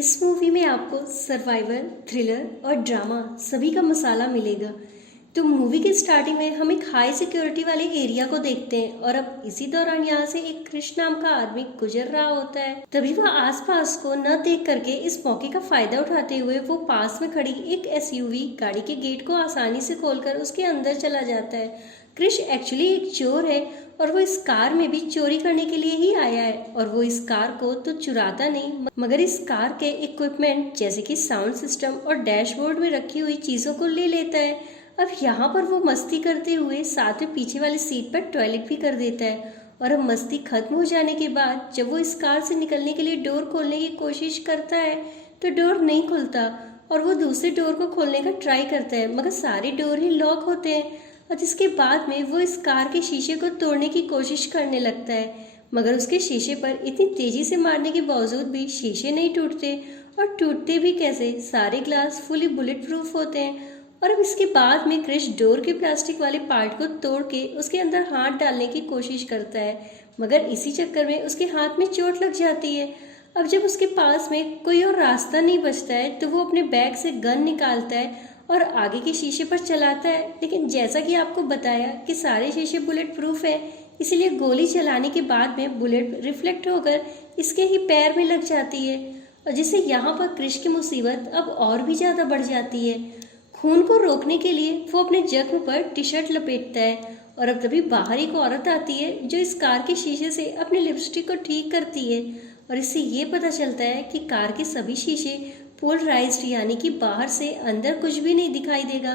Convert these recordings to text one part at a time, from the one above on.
इस मूवी में आपको सर्वाइवल, थ्रिलर और ड्रामा सभी का मसाला मिलेगा। तो मूवी के स्टार्टिंग में हम एक हाई सिक्योरिटी वाले एरिया को देखते हैं और अब इसी दौरान यहाँ से एक कृष्ण नाम का आदमी गुजर रहा होता है। तभी वह आसपास को न देख करके इस मौके का फायदा उठाते हुए वो पास में खड़ी एक एसयूवी गाड़ी के गेट को आसानी से खोलकर उसके अंदर चला जाता है। क्रिश एक्चुअली एक चोर है और वो इस कार में भी चोरी करने के लिए ही आया है और वो इस कार को तो चुराता नहीं मगर इस कार के इक्विपमेंट जैसे कि साउंड सिस्टम और डैशबोर्ड में रखी हुई चीजों को ले लेता है। अब यहाँ पर वो मस्ती करते हुए साथ में पीछे वाली सीट पर टॉयलेट भी कर देता है और अब मस्ती खत्म हो जाने के बाद जब वो इस कार से निकलने के लिए डोर खोलने की कोशिश करता है तो डोर नहीं खुलता और वो दूसरे डोर को खोलने का ट्राई करता है मगर सारे डोर ही लॉक होते हैं और जिसके बाद में वो इस कार के शीशे को तोड़ने की कोशिश करने लगता है मगर उसके शीशे पर इतनी तेजी से मारने के बावजूद भी शीशे नहीं टूटते और टूटते भी कैसे, सारे ग्लास फुली बुलेट प्रूफ होते हैं। और अब इसके बाद में क्रिश डोर के प्लास्टिक वाले पार्ट को तोड़ के उसके अंदर हाथ डालने की कोशिश करता है मगर इसी चक्कर में उसके हाथ में चोट लग जाती है। अब जब उसके पास में कोई और रास्ता नहीं बचता है तो वो अपने बैग से गन निकालता है और आगे के शीशे पर चलाता है, लेकिन जैसा कि आपको बताया कि सारे शीशे बुलेट प्रूफ है इसीलिए गोली चलाने के बाद में बुलेट रिफ्लेक्ट होकर इसके ही पैर में लग जाती है और जिससे यहाँ पर क्रिश की मुसीबत अब और भी ज्यादा बढ़ जाती है। खून को रोकने के लिए वो अपने जख्म पर टी शर्ट लपेटता है और अब तभी बाहर एक औरत आती है जो इस कार के शीशे से अपने लिपस्टिक को ठीक करती है और इससे ये पता चलता है कि कार के सभी शीशे पोलराइज्ड यानी कि बाहर से अंदर कुछ भी नहीं दिखाई देगा।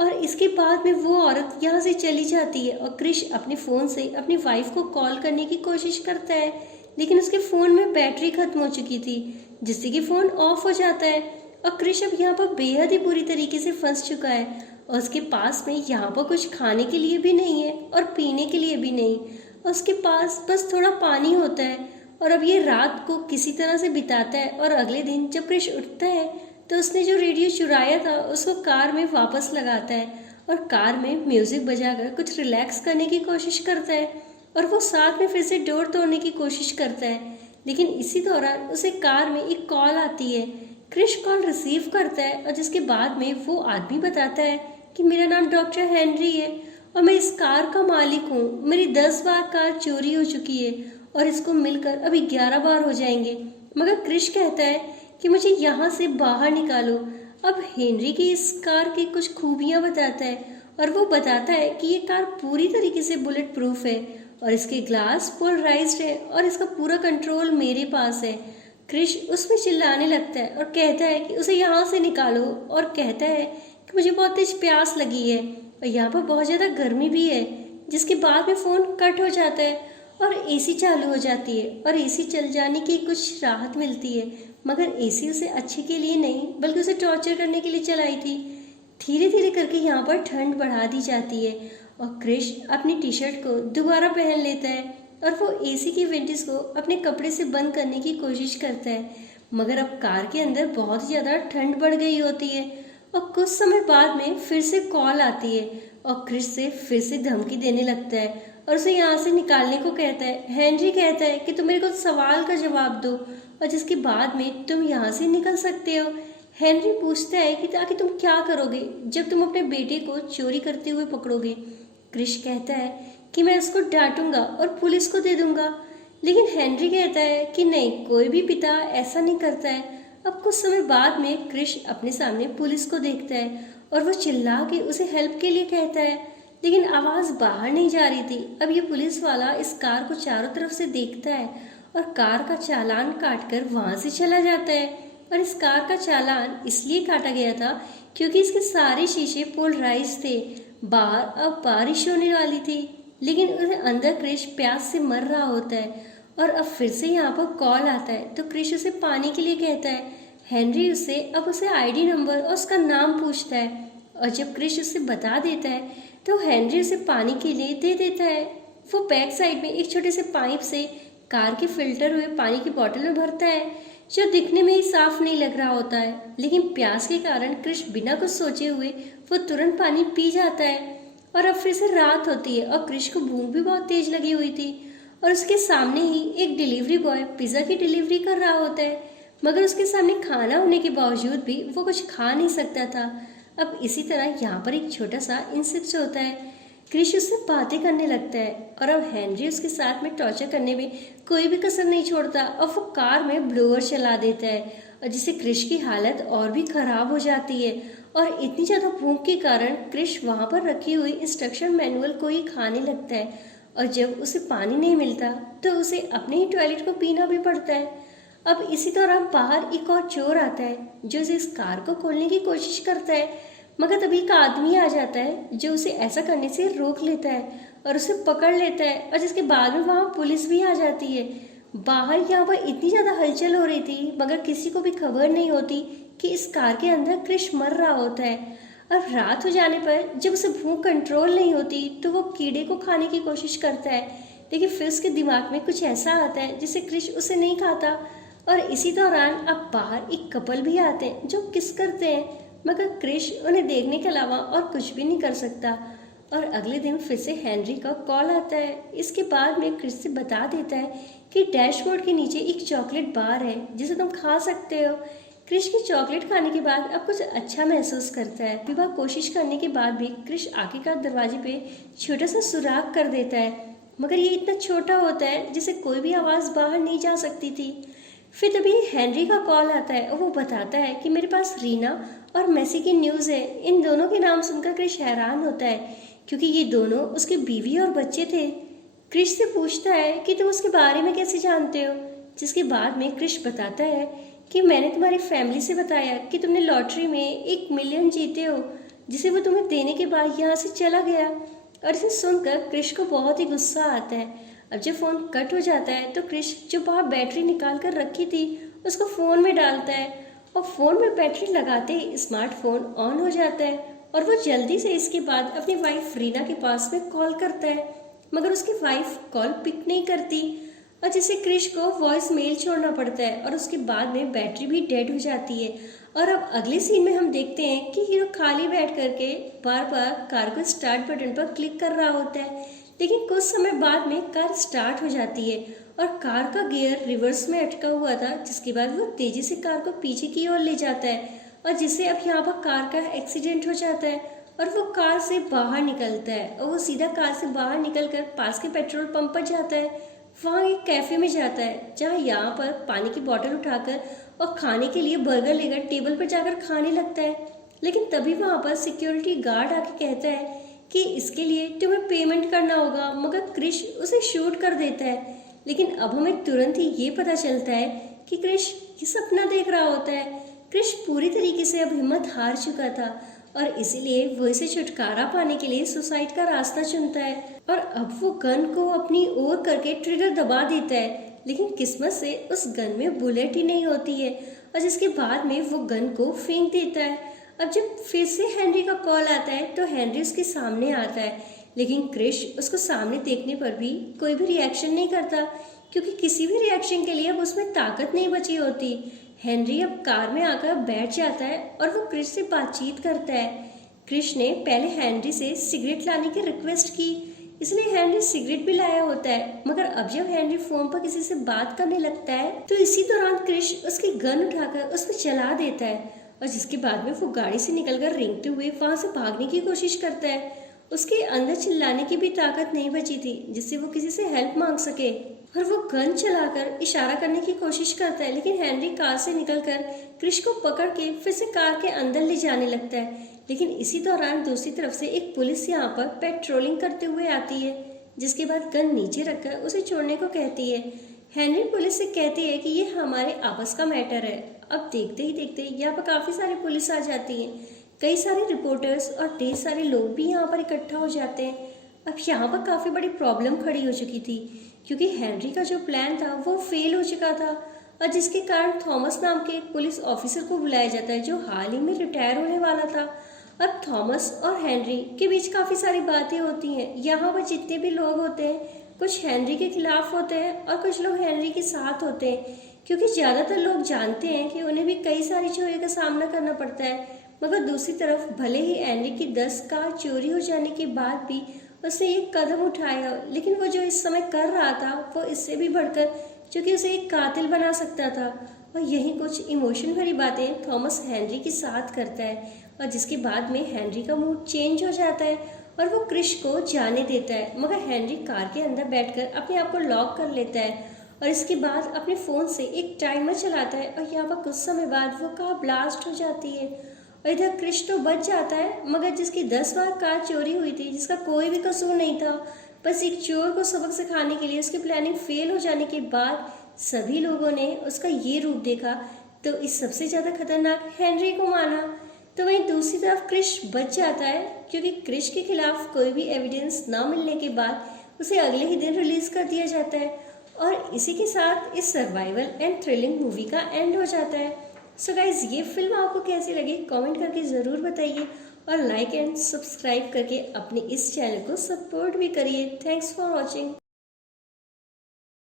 और इसके बाद में वो औरत यहाँ से चली जाती है और क्रिश अपने फ़ोन से अपनी वाइफ को कॉल करने की कोशिश करता है लेकिन उसके फ़ोन में बैटरी खत्म हो चुकी थी जिससे कि फ़ोन ऑफ हो जाता है और क्रिश अब यहाँ पर बेहद ही बुरी तरीके से फंस चुका है और उसके पास में यहाँ पर कुछ खाने के लिए भी नहीं है और पीने के लिए भी नहीं और उसके पास बस थोड़ा पानी होता है और अब ये रात को किसी तरह से बिताता है और अगले दिन जब क्रिश उठता है तो उसने जो रेडियो चुराया था उसको कार में वापस लगाता है और कार में म्यूजिक बजाकर कुछ रिलैक्स करने की कोशिश करता है और वो साथ में फिर से डोर तोड़ने की कोशिश करता है लेकिन इसी दौरान उसे कार में एक कॉल आती है। क्रिश कॉल रिसीव करता है और जिसके बाद में वो आदमी बताता है कि मेरा नाम डॉक्टर हेनरी है और मैं इस कार का मालिक हूँ। मेरी 10 बार कार चोरी हो चुकी है और इसको मिलकर अभी 11 बार हो जाएंगे मगर क्रिश कहता है कि मुझे यहाँ से बाहर निकालो। अब हेनरी की इस कार की कुछ खूबियाँ बताता है और वो बताता है कि ये कार पूरी तरीके से बुलेट प्रूफ है और इसके ग्लास पोलराइज्ड है और इसका पूरा कंट्रोल मेरे पास है। क्रिश उसमें चिल्लाने लगता है और कहता है कि उसे यहाँ से निकालो और कहता है कि मुझे बहुत तेज प्यास लगी है और यहाँ पर बहुत ज़्यादा गर्मी भी है। जिसके बाद में फ़ोन कट हो जाता है और एसी चालू हो जाती है और एसी चल जाने की कुछ राहत मिलती है मगर एसी उसे अच्छे के लिए नहीं बल्कि उसे टॉर्चर करने के लिए चलाई थी। धीरे धीरे करके यहाँ पर ठंड बढ़ा दी जाती है और क्रिश अपनी टी शर्ट को दोबारा पहन लेता है और वो एसी की वेंटिस को अपने कपड़े से बंद करने की कोशिश करता है मगर अब कार के अंदर बहुत ज़्यादा ठंड बढ़ गई होती है और कुछ समय बाद में फिर से कॉल आती है और क्रिश से फिर से धमकी देने लगता है और उसे यहाँ से निकालने को कहता है। हेनरी कहता है कि तुम मेरे को सवाल का जवाब दो और जिसके बाद में तुम यहाँ से निकल सकते हो। हेनरी पूछता है कि ताकि तुम क्या करोगे जब तुम अपने बेटे को चोरी करते हुए पकड़ोगे। क्रिश कहता है कि मैं उसको डांटूंगा और पुलिस को दे दूंगा लेकिन हेनरी कहता है कि नहीं, कोई भी पिता ऐसा नहीं करता है। अब कुछ समय बाद में क्रिश अपने सामने पुलिस को देखता है और वो चिल्ला के उसे हेल्प के लिए कहता है लेकिन आवाज़ बाहर नहीं जा रही थी। अब ये पुलिस वाला इस कार को चारों तरफ से देखता है और कार का चालान काटकर वहाँ से चला जाता है और इस कार का चालान इसलिए काटा गया था क्योंकि इसके सारे शीशे पोलराइज थे। बाहर अब बारिश होने वाली थी लेकिन उसे अंदर क्रिश प्यास से मर रहा होता है और अब फिर से यहाँ पर कॉल आता है तो क्रिश उसे पानी के लिए कहता है। हेनरी उसे आईडी नंबर और उसका नाम पूछता है और जब क्रिश उसे बता देता है तो हेनरी उसे पानी के लिए दे देता है। वो बैक साइड में एक छोटे से पाइप से कार के फिल्टर हुए पानी की बोतल में भरता है जो दिखने में ही साफ नहीं लग रहा होता है लेकिन प्यास के कारण क्रिश बिना कुछ सोचे हुए वो तुरंत पानी पी जाता है और अब फिर से रात होती है और क्रिश को भूख भी बहुत तेज लगी हुई थी और उसके सामने ही एक डिलीवरी बॉय पिज़्ज़ा की डिलीवरी कर रहा होता है मगर उसके सामने खाना होने के बावजूद भी वो कुछ खा नहीं सकता था। अब इसी तरह यहाँ पर एक छोटा सा इंसिडेंट होता है। क्रिश उससे बातें करने लगता है और अब हेनरी उसके साथ में टॉर्चर करने में कोई भी कसर नहीं छोड़ता और वो कार में ब्लोअर चला देता है और जिससे क्रिश की हालत और भी खराब हो जाती है। और इतनी ज़्यादा भूख के कारण क्रिश वहाँ पर रखी हुई इंस्ट्रक्शन मैनुअल को ही खाने लगता है और जब उसे पानी नहीं मिलता तो उसे अपने ही टॉयलेट को पीना भी पड़ता है। अब इसी दौरान बाहर एक और चोर आता है जो इस कार को खोलने की कोशिश करता है, मगर तभी एक आदमी आ जाता है जो उसे ऐसा करने से रोक लेता है और उसे पकड़ लेता है और जिसके बाद में वहाँ पुलिस भी आ जाती है। बाहर यहाँ पर इतनी ज़्यादा हलचल हो रही थी मगर किसी को भी खबर नहीं होती कि इस कार के अंदर क्रिश मर रहा होता है। अब रात हो जाने पर जब उसे भूख कंट्रोल नहीं होती तो वो कीड़े को खाने की कोशिश करता है, लेकिन फिर उसके दिमाग में कुछ ऐसा आता है जिससे क्रिश उसे नहीं खाता। और इसी दौरान अब बाहर एक कपल भी आते हैं जो किस करते हैं, मगर क्रिश उन्हें देखने के अलावा और कुछ भी नहीं कर सकता। और अगले दिन फिर से हेनरी का कॉल आता है। इसके बाद में क्रिश से बता देता है कि डैशबोर्ड के नीचे एक चॉकलेट बार है जिसे तुम खा सकते हो। क्रिश की चॉकलेट खाने के बाद अब कुछ अच्छा महसूस करता है। कई बार कोशिश करने के बाद भी क्रिश आखिरकार दरवाजे पे छोटा सा सुराख कर देता है, मगर ये इतना छोटा होता है जिससे कोई भी आवाज़ बाहर नहीं जा सकती थी। फिर तभी हेनरी का कॉल आता है और वो बताता है कि मेरे पास रीना और मेसी की न्यूज़ है। इन दोनों के नाम सुनकर क्रिश हैरान होता है क्योंकि ये दोनों उसके बीवी और बच्चे थे। क्रिश से पूछता है कि तुम उसके बारे में कैसे जानते हो, जिसके बाद में क्रिश बताता है कि मैंने तुम्हारी फैमिली से बताया कि तुमने लॉटरी में 1 मिलियन जीते हो, जिसे वो तुम्हें देने के बाद यहाँ से चला गया। और इसे सुनकर क्रिश को बहुत ही गुस्सा आता है। अब जब फ़ोन कट हो जाता है तो क्रिश जो बाहर बैटरी निकाल कर रखी थी उसको फ़ोन में डालता है और फ़ोन में बैटरी लगाते ही स्मार्टफोन ऑन हो जाता है और वो जल्दी से इसके बाद अपनी वाइफ रीना के पास में कॉल करता है, मगर उसकी वाइफ कॉल पिक नहीं करती और जिससे क्रिश को वॉइस मेल छोड़ना पड़ता है और उसके बाद में बैटरी भी डेड हो जाती है। और अब अगले सीन में हम देखते हैं कि हीरो खाली बैठ करके बार बार कार को स्टार्ट बटन पर क्लिक कर रहा होता है, लेकिन कुछ समय बाद में कार स्टार्ट हो जाती है और कार का गियर रिवर्स में अटका हुआ था, जिसके बाद वो तेजी से कार को पीछे की ओर ले जाता है और जिससे अब यहाँ पर कार का एक्सीडेंट हो जाता है और वो कार से बाहर निकलता है और वो सीधा कार से बाहर निकलकर पास के पेट्रोल पंप पर जाता है। वहाँ एक कैफे में जाता है जहाँ यहाँ पर पानी की बोतल उठाकर और खाने के लिए बर्गर लेकर टेबल पर जाकर खाने लगता है, लेकिन तभी वहाँ पर सिक्योरिटी गार्ड आके कहता है कि इसके लिए तुम्हें पेमेंट करना होगा, मगर क्रिश उसे शूट कर देता है। लेकिन अब हमें तुरंत ही ये पता चलता है कि क्रिश ये सपना देख रहा होता है। क्रिश पूरी तरीके से अब हिम्मत हार चुका था और इसीलिए वो इसे छुटकारा पाने के लिए सुसाइड का रास्ता चुनता है और अब वो गन को अपनी ओर करके ट्रिगर दबा देता है, लेकिन किस्मत से उस गन में बुलेट ही नहीं होती है और जिसके बाद में वो गन को फेंक देता है। अब जब फिर से हेनरी का कॉल आता है तो हेनरी उसके सामने आता है, लेकिन क्रिश उसको सामने देखने पर भी कोई भी रिएक्शन नहीं करता क्योंकि किसी भी रिएक्शन के लिए अब उसमें ताकत नहीं बची होती। हेनरी अब कार में आकर बैठ जाता है और वो क्रिश से बातचीत करता है। क्रिश ने पहले हेनरी से सिगरेट लाने की रिक्वेस्ट की, इसलिए हेनरी सिगरेट भी लाया होता है, मगर अब जब हेनरी फोन पर किसी से बात करने लगता है तो इसी दौरान क्रिश उसकी गन उठाकर उस पर चला देता है और जिसके बाद में वो गाड़ी से निकलकर रेंगते हुए वहां से भागने की कोशिश करता है। उसके अंदर चिल्लाने की भी ताकत नहीं बची थी जिससे वो किसी से हेल्प मांग सके और वो गन चलाकर इशारा करने की कोशिश करता है, लेकिन हेनरी कार से निकलकर क्रिश को पकड़ के फिर से कार के अंदर ले जाने लगता है। लेकिन इसी दौरान दूसरी तरफ से एक पुलिस यहाँ पर पेट्रोलिंग करते हुए आती है, जिसके बाद गन नीचे रखकर उसे छोड़ने को कहती है। हेनरी पुलिस से कहती है कि ये हमारे आपस का मैटर है। अब देखते ही देखते यहाँ पर काफी सारी पुलिस आ जाती है, कई सारे रिपोर्टर्स और ढेर सारे लोग भी यहाँ पर इकट्ठा हो जाते हैं। अब यहाँ पर काफी बड़ी प्रॉब्लम खड़ी हो चुकी थी क्योंकि हेनरी का जो प्लान था वो फेल हो चुका था और जिसके कारण थॉमस नाम के एक पुलिस ऑफिसर को बुलाया जाता है जो हाल ही में रिटायर होने वाला था। अब थॉमस और हेनरी के बीच काफी सारी बातें होती हैं। यहाँ पर जितने भी लोग होते हैं कुछ हेनरी के खिलाफ होते हैं और कुछ लोग हेनरी के साथ होते हैं, क्योंकि ज्यादातर लोग जानते हैं कि उन्हें भी कई सारी चोरी का सामना करना पड़ता है। मगर दूसरी तरफ भले ही हेनरी की 10 कार चोरी हो जाने के बाद भी उसने एक कदम उठाया, लेकिन वो जो इस समय कर रहा था वो इससे भी बढ़कर, क्योंकि उसे एक कातिल बना सकता था और यहीं कुछ इमोशन भरी बातें थॉमस हेनरी के साथ करता है और जिसके बाद में हेनरी का मूड चेंज हो जाता है और वो क्रिश को जाने देता है, मगर हेनरी कार के अंदर बैठकर अपने आप को लॉक कर लेता है और इसके बाद अपने फ़ोन से एक टाइमर चलाता है और यहाँ पर कुछ समय बाद वो कार ब्लास्ट हो जाती है और इधर क्रिश तो बच जाता है, मगर जिसकी 10 बार कार चोरी हुई थी, जिसका कोई भी कसूर नहीं था, बस एक चोर को सबक सिखाने के लिए उसकी प्लानिंग फेल हो जाने के बाद सभी लोगों ने उसका ये रूप देखा तो इस सबसे ज़्यादा खतरनाक हेनरी को माना। तो वहीं दूसरी तरफ क्रिश बच जाता है क्योंकि क्रिश के खिलाफ कोई भी एविडेंस ना मिलने के बाद उसे अगले ही दिन रिलीज कर दिया जाता है और इसी के साथ इस सर्वाइवल एंड थ्रिलिंग मूवी का एंड हो जाता है। सो गाइज, ये फिल्म आपको कैसी लगी कमेंट करके ज़रूर बताइए और लाइक एंड सब्सक्राइब करके अपने इस चैनल को सपोर्ट भी करिए। Thanks for watching.